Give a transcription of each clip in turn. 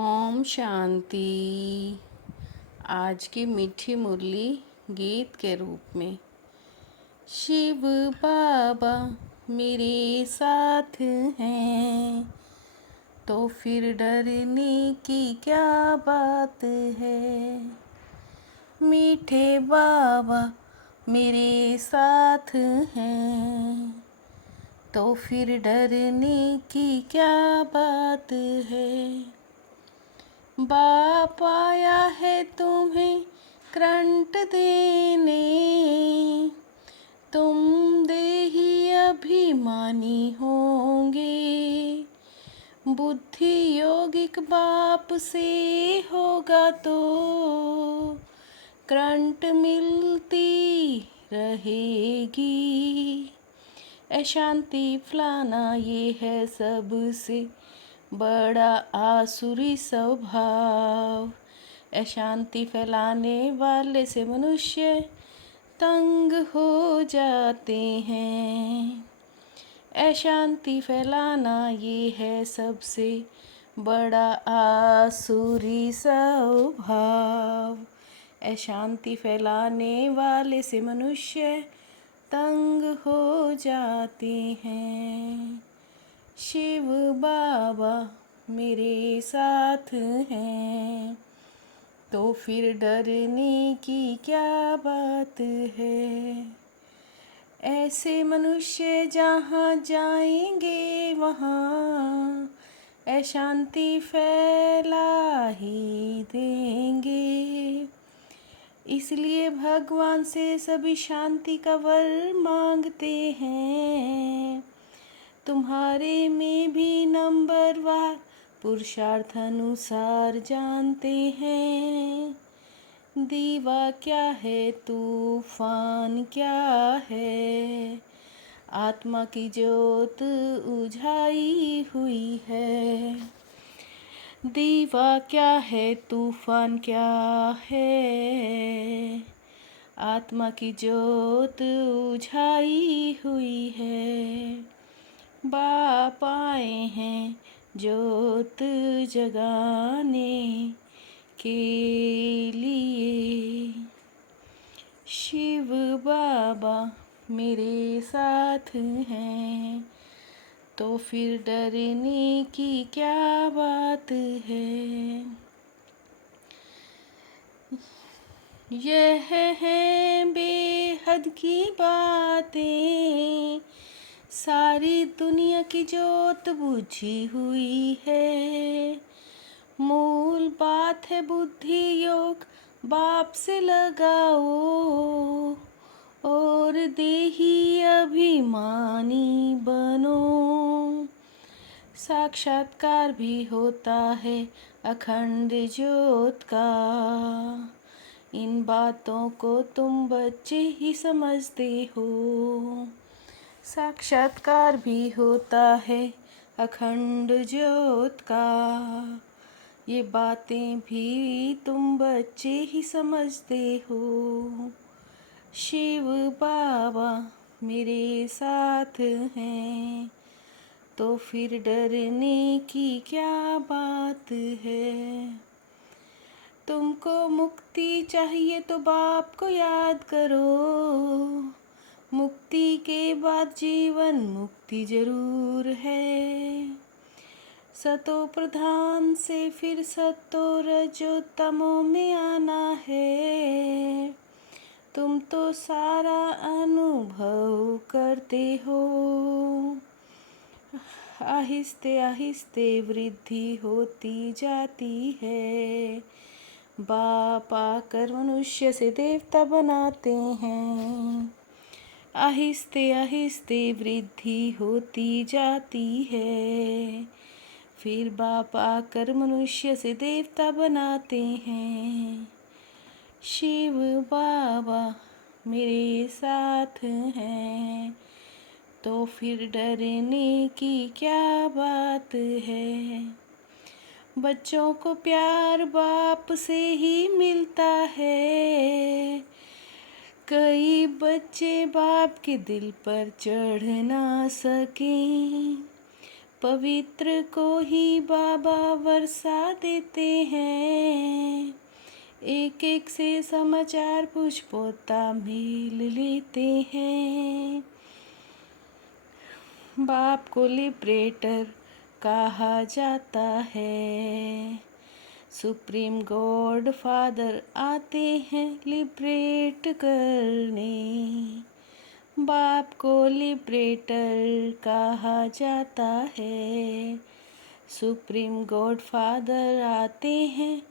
ओम शांति। आज की मीठी मुरली गीत के रूप में। शिव बाबा मेरे साथ हैं तो फिर डरने की क्या बात है। मीठे बाबा मेरे साथ हैं तो फिर डरने की क्या बात है। बाप आया है तुम्हें करंट देने, तुम देही अभिमानी होंगे। बुद्धि योगिक बाप से होगा तो करंट मिलती रहेगी। अशांति फैलाना ये है सबसे बड़ा आसुरी स्वभाव। अशांति फैलाने वाले से मनुष्य तंग हो जाते हैं। अशांति फैलाना ये है सबसे बड़ा आसुरी स्वभाव। अशांति फैलाने वाले से मनुष्य तंग हो जाते हैं। शिव बाबा मेरे साथ हैं तो फिर डरने की क्या बात है। ऐसे मनुष्य जहाँ जाएंगे वहाँ अशांति फैला ही देंगे। इसलिए भगवान से सभी शांति का वर मांगते हैं। तुम्हारे में भी नंबरवार पुरुषार्थ अनुसार जानते हैं। दीवा क्या है, तूफान क्या है, आत्मा की ज्योत उझाई हुई है। दीवा क्या है, तूफान क्या है, आत्मा की ज्योत उझाई हुई है। बाप आए हैं ज्योत जगाने के लिए। शिव बाबा मेरे साथ हैं तो फिर डरने की क्या बात है। यह है बेहद की बातें, सारी दुनिया की जोत बुझी हुई है। मूल बात है बुद्धि योग बाप से लगाओ और देही अभिमानी बनो। साक्षात्कार भी होता है अखंड ज्योत का। इन बातों को तुम बच्चे ही समझते हो। साक्षात्कार भी होता है अखंड ज्योत का। ये बातें भी तुम बच्चे ही समझते हो। शिव बाबा मेरे साथ हैं तो फिर डरने की क्या बात है। तुमको मुक्ति चाहिए तो बाप को याद करो। मुक्ति के बाद जीवन मुक्ति जरूर है। सतो प्रधान से फिर सतो रजो तमो में आना है। तुम तो सारा अनुभव करते हो। आहिस्ते आहिस्ते वृद्धि होती जाती है। बाप आकर मनुष्य से देवता बनाते हैं। आहिस्ते आहिस्ते वृद्धि होती जाती है। फिर बाप आकर मनुष्य से देवता बनाते हैं। शिव बाबा मेरे साथ हैं तो फिर डरने की क्या बात है। बच्चों को प्यार बाप से ही मिलता है। कई बच्चे बाप के दिल पर चढ़ ना सकें। पवित्र को ही बाबा वर्षा देते हैं। एक एक से समाचार पूछ पोता मिल लेते हैं। बाप को लिबरेटर कहा जाता है। सुप्रीम गॉड फादर आते हैं लिबरेट करने। बाप को लिबरेटर कहा जाता है। सुप्रीम गॉड फादर आते हैं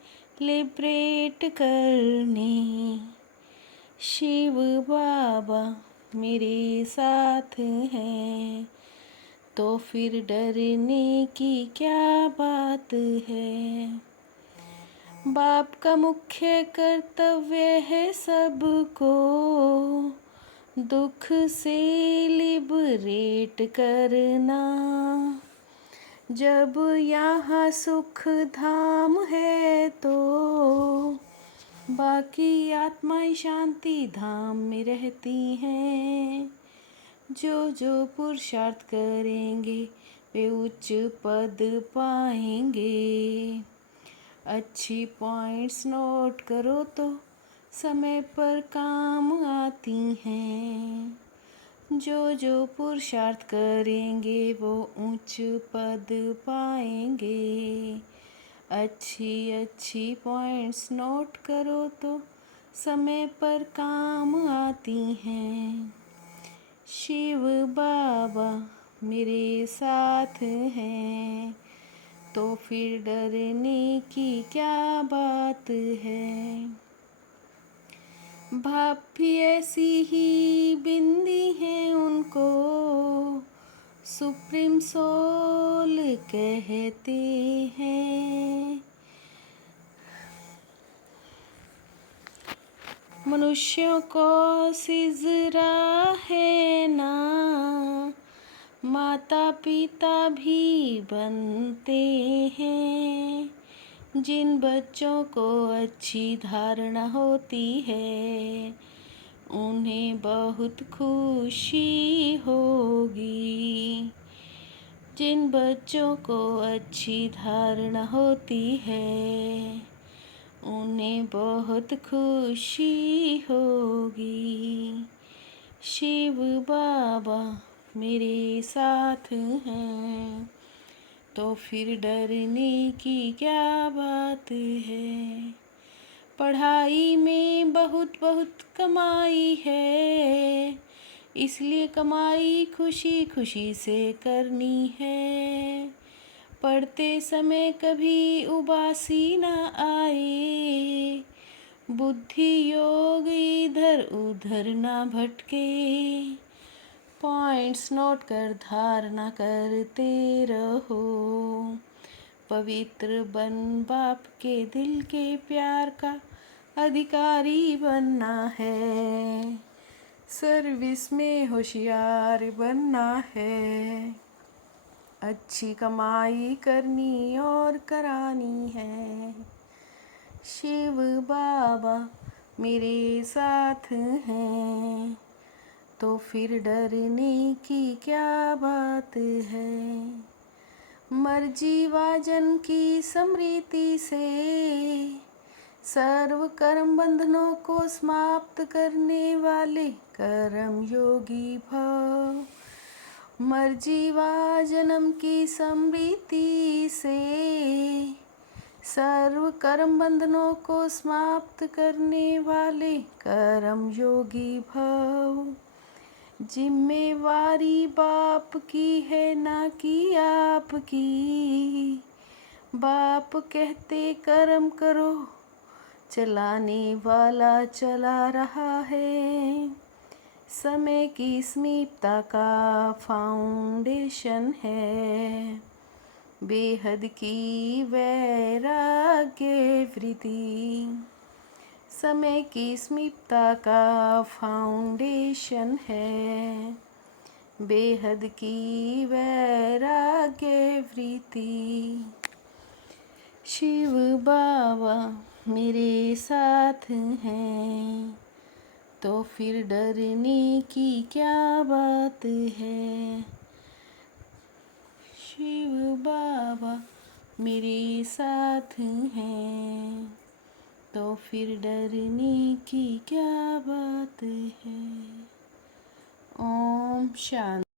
लिबरेट करने। शिव बाबा मेरे साथ हैं, तो फिर डरने की क्या बात है। बाप का मुख्य कर्तव्य है सबको दुख से लिबरेट करना। जब यहाँ सुख धाम है तो बाकी आत्माएं शांति धाम में रहती हैं। जो जो पुरुषार्थ करेंगे वे उच्च पद पाएंगे। अच्छी पॉइंट्स नोट करो तो समय पर काम आती हैं। जो जो पुरुषार्थ करेंगे वो उच्च पद पाएंगे। अच्छी अच्छी पॉइंट्स नोट करो तो समय पर काम आती हैं। शिव बाबा मेरे साथ हैं, तो फिर डरने की क्या बात है। बाप भी ऐसी ही बिंदी है उनको सुप्रीम सोल कहते हैं। मनुष्यों को सिजरा है ना, माता पिता भी बनते हैं। जिन बच्चों को अच्छी धारणा होती है उन्हें बहुत खुशी होगी। जिन बच्चों को अच्छी धारणा होती है उन्हें बहुत खुशी होगी। शिव बाबा मेरे साथ हैं, तो फिर डरने की क्या बात है। पढ़ाई में बहुत बहुत कमाई है, इसलिए कमाई खुशी खुशी से करनी है। पढ़ते समय कभी उबासी ना आए, बुद्धि योग इधर उधर ना भटके। पॉइंट्स नोट कर धारणा करते रहो। पवित्र बन बाप के दिल के प्यार का अधिकारी बनना है। सर्विस में होशियार बनना है। अच्छी कमाई करनी और करानी है। शिव बाबा मेरे साथ हैं, तो फिर डरने की क्या बात है। मर्जी वाजन की स्मृति से सर्व कर्म बंधनों को समाप्त करने वाले कर्म योगी भव। मर्जी वा जन्म की स्मृति से सर्व कर्म बंधनों को समाप्त करने वाले कर्म योगी भव। जिम्मेवारी बाप की है ना कि आपकी। बाप कहते कर्म करो, चलाने वाला चला रहा है। समय की समीपता का फाउंडेशन है। बेहद की वैराग्य वृत्ति समय की समीपता का फाउंडेशन है। बेहद की वैराग्य वृत्ति। शिव बाबा मेरे साथ हैं, तो फिर डरने की क्या बात है। शिव बाबा मेरे साथ हैं, तो फिर डरने की क्या बात है। ओम शांति।